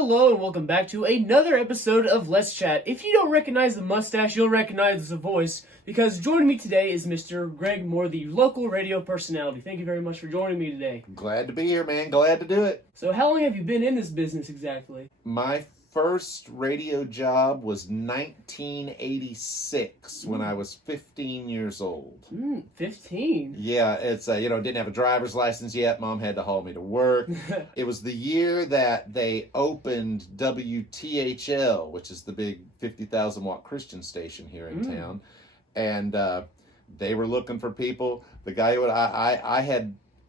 Hello and welcome back to another episode of Let's Chat. If you don't recognize the mustache, you'll recognize the voice, because joining me today is Mr. Greg Moore, the local radio personality. Thank you very much for joining me today. Glad to be here, man. Glad to do it. So how long have you been in this business exactly? My first radio job was 1986 when I was 15 years old. 15? Yeah, it's, didn't have a driver's license yet. Mom had to haul me to work. It was the year that they opened WTHL, which is the big 50,000 watt Christian station here in town. And they were looking for people. The guy who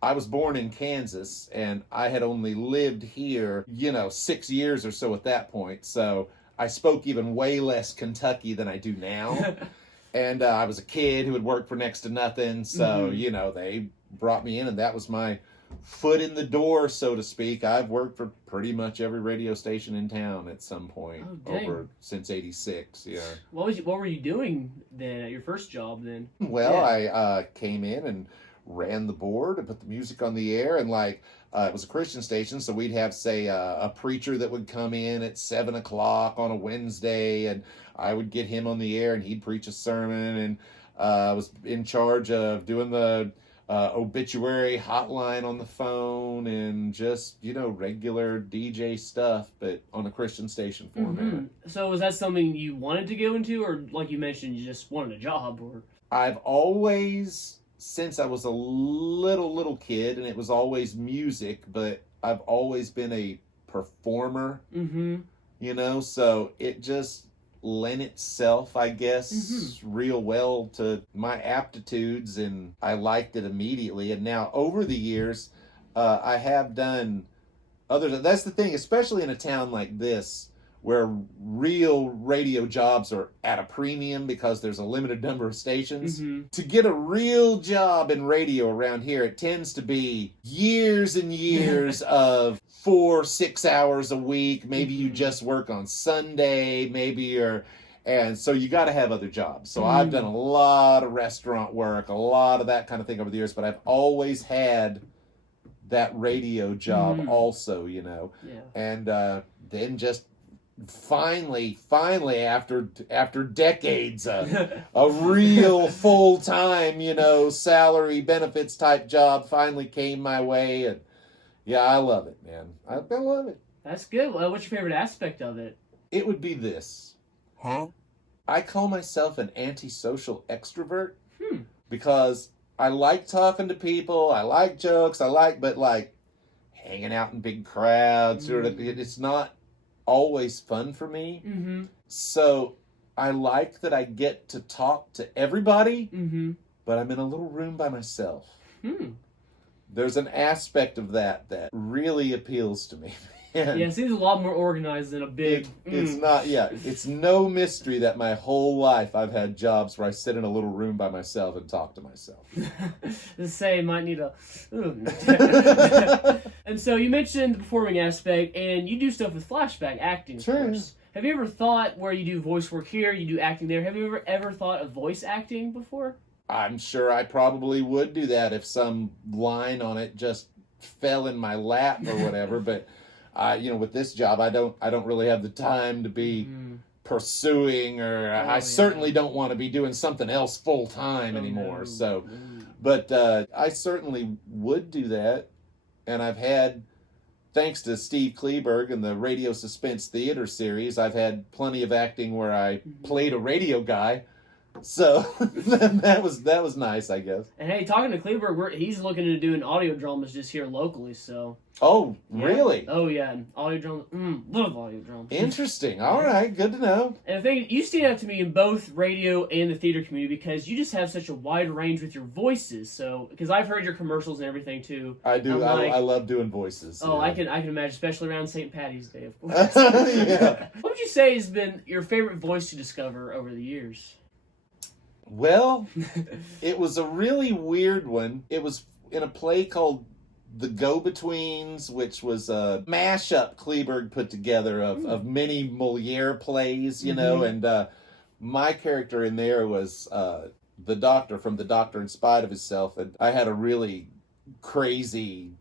I was born in Kansas, and I had only lived here, 6 years or so at that point. So I spoke even way less Kentucky than I do now. And I was a kid who had worked for next to nothing. So, they brought me in, and that was my foot in the door, so to speak. I've worked for pretty much every radio station in town at some point since 86. Yeah. What were you doing then at your first job then? Well, I came in and ran the board and put the music on the air, and it was a Christian station, so we'd have, say, a preacher that would come in at 7 o'clock on a Wednesday, and I would get him on the air, and he'd preach a sermon, and I was in charge of doing the obituary hotline on the phone, and just, regular DJ stuff, but on a Christian station format. So was that something you wanted to go into, or like you mentioned, you just wanted a job? Or I've always, since I was a little kid, and it was always music, but I've always been a performer, so it just lent itself, I guess, real well to my aptitudes, and I liked it immediately. And now, over the years, I have done that's the thing, especially in a town like this, where real radio jobs are at a premium because there's a limited number of stations. To get a real job in radio around here, it tends to be years and years of 4-6 hours a week. Maybe you just work on Sunday, and so you got to have other jobs. So I've done a lot of restaurant work, a lot of that kind of thing over the years, but I've always had that radio job also, and then just finally after decades a real full-time salary benefits type job finally came my way, and I love it, man. I love it. That's good. What's your favorite aspect of it? It would be this. I call myself an antisocial extrovert because I like talking to people, I like jokes, but hanging out in big crowds, it's not always fun for me. So I like that I get to talk to everybody, but I'm in a little room by myself. There's an aspect of that really appeals to me. Yeah, it seems a lot more organized than a big... It's no mystery that my whole life I've had jobs where I sit in a little room by myself and talk to myself. Just say, might need a... And so you mentioned the performing aspect, and you do stuff with flashback acting, of course. Have you ever thought, where you do voice work here, you do acting there, have you ever thought of voice acting before? I'm sure I probably would do that if some line on it just fell in my lap or whatever, but... with this job, I don't really have the time to be pursuing, or I certainly don't want to be doing something else full time anymore. No. So, but I certainly would do that, and I've had, thanks to Steve Kleberg and the Radio Suspense Theater series, I've had plenty of acting where I played a radio guy. So that was nice, I guess. And hey, talking to Kleberg, he's looking into doing audio dramas just here locally. So. Oh, really? Oh yeah, audio dramas. Love audio dramas. Interesting. All right, good to know. And the thing, you stand out to me in both radio and the theater community because you just have such a wide range with your voices. So, because I've heard your commercials and everything too. I do. I love doing voices. Oh, yeah. I can imagine, especially around St. Patty's Day, of course. What would you say has been your favorite voice to discover over the years? Well, it was a really weird one. It was in a play called The Go-Betweens, which was a mashup Kleberg put together of many Moliere plays, and my character in there was the doctor from The Doctor in Spite of Himself, and I had a really crazy,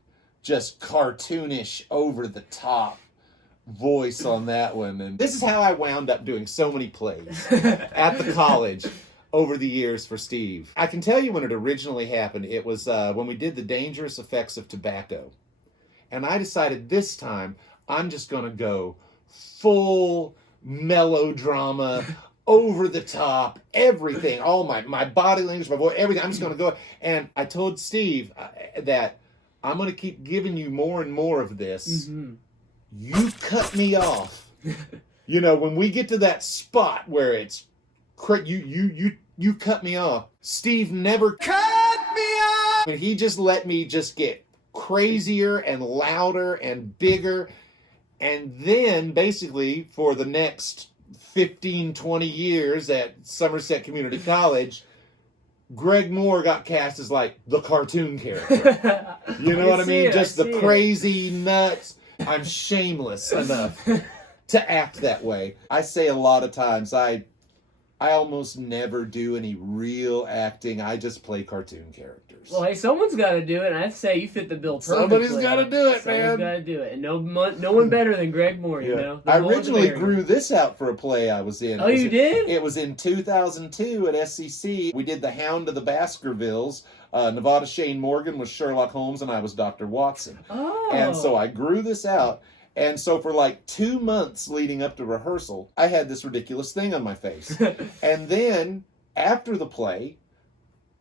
just cartoonish, over-the-top voice on that one. And this is how I wound up doing so many plays at the college over the years for Steve. I can tell you when it originally happened. It was when we did The Dangerous Effects of Tobacco. And I decided this time I'm just going to go full melodrama, over the top, everything, all my body language, my voice, everything. I'm just going to go. And I told Steve that I'm going to keep giving you more and more of this. Mm-hmm. You cut me off. You know, when we get to that spot where it's you cut me off. Steve never cut me off. And he just let me just get crazier and louder and bigger. And then basically for the next 15, 20 years at Somerset Community College, Greg Moore got cast as like the cartoon character. You know what I mean? Just the crazy nuts. I'm shameless enough to act that way. I say a lot of times I almost never do any real acting. I just play cartoon characters. Well, hey, someone's got to do it, and I'd say you fit the bill perfectly. Somebody's got to do it, man. Someone's got to do it, and no one better than Greg Moore, you know? I originally grew this out for a play I was in. Oh, you did? It was in 2002 at SCC. We did The Hound of the Baskervilles. Nevada Shane Morgan was Sherlock Holmes, and I was Dr. Watson. Oh. And so I grew this out. And so for like 2 months leading up to rehearsal, I had this ridiculous thing on my face. And then after the play,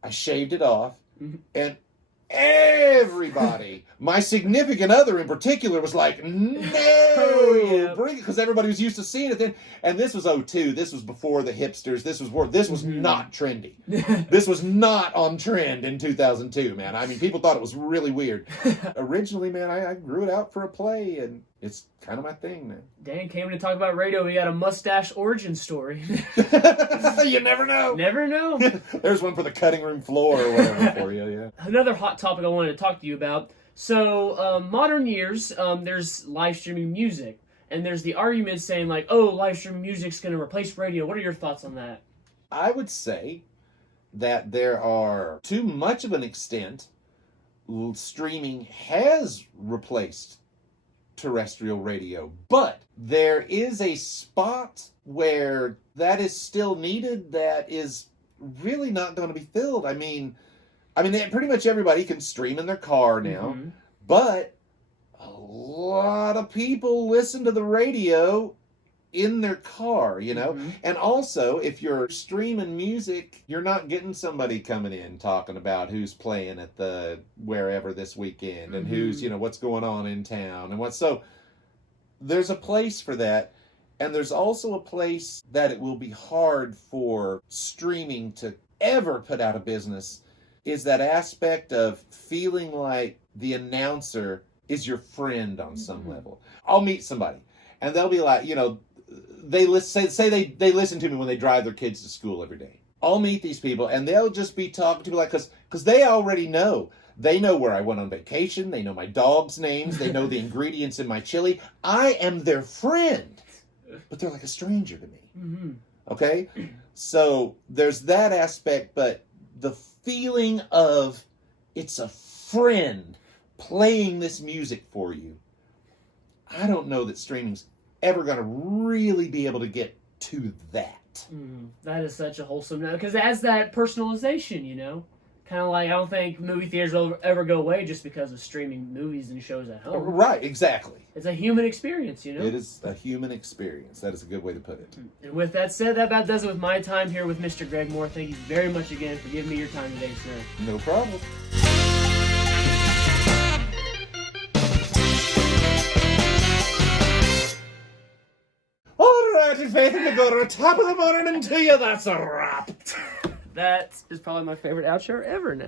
I shaved it off. And everybody, my significant other in particular, was like, no, bring it, because everybody was used to seeing it then. And this was 2002. This was before the hipsters. This was not trendy. This was not on trend in 2002, man. I mean, people thought it was really weird. Originally, man, I grew it out for a play, and it's kind of my thing, man. Dan came to talk about radio. We got a mustache origin story. You never know. Never know. There's one for the cutting room floor or whatever for you, yeah. Another hot topic I wanted to talk to you about. So, modern years, there's live streaming music. And there's the argument saying, like, oh, live streaming music's going to replace radio. What are your thoughts on that? I would say that there are, to much of an extent, streaming has replaced terrestrial radio, but there is a spot where that is still needed that is really not going to be filled. I mean, pretty much everybody can stream in their car now, but a lot of people listen to the radio in their car, you know? And also, if you're streaming music, you're not getting somebody coming in talking about who's playing at the wherever this weekend and who's, you know, what's going on in town and so there's a place for that. And there's also a place that it will be hard for streaming to ever put out of business, is that aspect of feeling like the announcer is your friend on some level. I'll meet somebody and they'll be like, you know, they say they listen to me when they drive their kids to school every day. I'll meet these people and they'll just be talking to me like, because they already know. They know where I went on vacation. They know my dog's names. They know the ingredients in my chili. I am their friend, but they're like a stranger to me. Okay? So there's that aspect, but the feeling of it's a friend playing this music for you, I don't know that streaming's ever going to really be able to get to that. That is such a wholesome note, because it has that personalization, you know? Kind of like, I don't think movie theaters will ever go away just because of streaming movies and shows at home. Right, exactly. It's a human experience, you know? It is a human experience. That is a good way to put it. And with that said, that about does it with my time here with Mr. Greg Moore. Thank you very much again for giving me your time today, sir. No problem. All right, Faith, we go to the top of the morning and to you, that's a wrap. That is probably my favorite outro ever now.